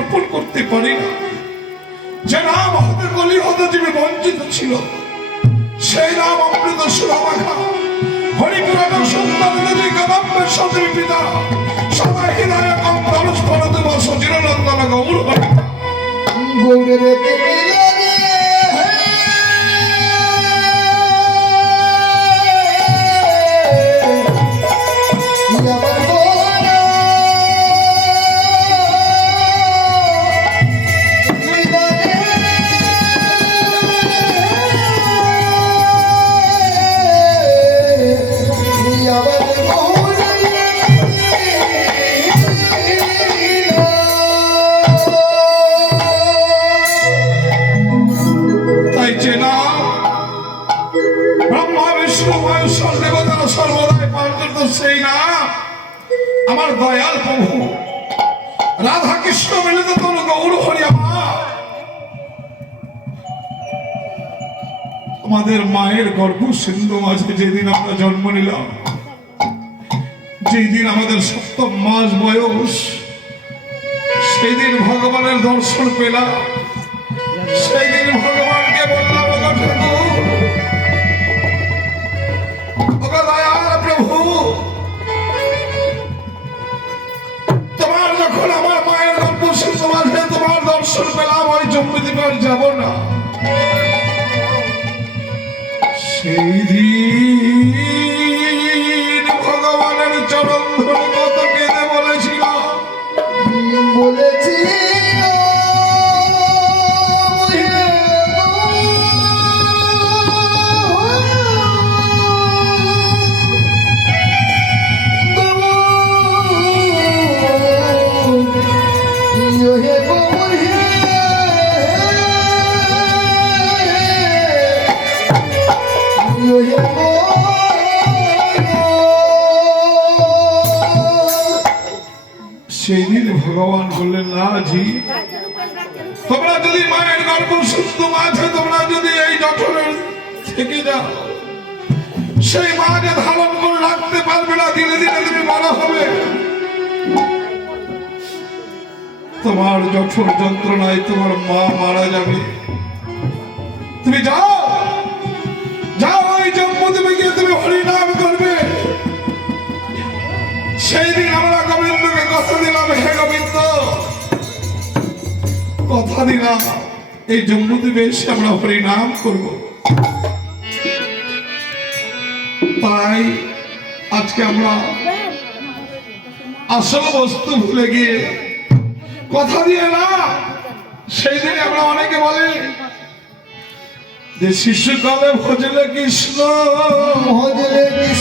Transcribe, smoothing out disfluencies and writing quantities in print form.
অর্পণ করতে পারি না। যে নাম হতে বলি হতে জীবে বঞ্চিত ছিল, সেই নাম অমৃত সুরামাখা হরিপুরাণ সন্তানদের যে কদম্বের সদী পিতা সদা হৃদয় কন্দর স্ফরত বস চিরনন্দন গৌর হরি গৌরের সেই না আমার দয়াল প্রভু রাধা কৃষ্ণ মিলিত তোর গৌর হরি আমাদের মায়ের গর্ভ সিন্ধু মাঝে যেদিন আমরা জন্ম নিলাম, যেই দিন আমাদের সপ্তম মাস বয়স, সেই দিন ভগবানের দর্শন পেলাম। সেই দিন ভগবানকে বললাম, প্রভু তোমার যখন আমার মায়ের গল্প সিন্ধু মাঝে তোমার দর্শন পেলাম, ওই জম্মুদ্বীপে আর যাব না। সেই দিন ভগবানের চরণ ধরে কত কেঁদে বলেছিলাম, বলেছি সেই দিন ভগবান বললেন, না জি, তোমরা যদি মায়ের গর্ভ সিন্ধু মাঝে তোমরা যদি এই জঠরে থেকে যাও, সেই মাকে ধারণ করে রাখতে পারবে না। দিনে দিনে তুমি বড় হবে, তোমার জঠর যন্ত্রণায় তোমার মা মারা যাবে। তুমি যাও, যাও ওই জম্মুদ্বীপে গিয়ে তুমি হরিনাম করবে। সেই দিন আমরা গোবিন্দকে কথা দিলাম, হে গোবিন্দ কথা দিলাম এই জম্মুদ্বীপে এসে আমরা হরিনাম করব। তাই আজকে আমরা আসল বস্তু ভুলে গিয়ে কথা দিয়ে না, সেই দিনে আমরা অনেকে বলে যে শিশুকালে ভজলে কৃষ্ণ, ভজলে কৃষ্ণ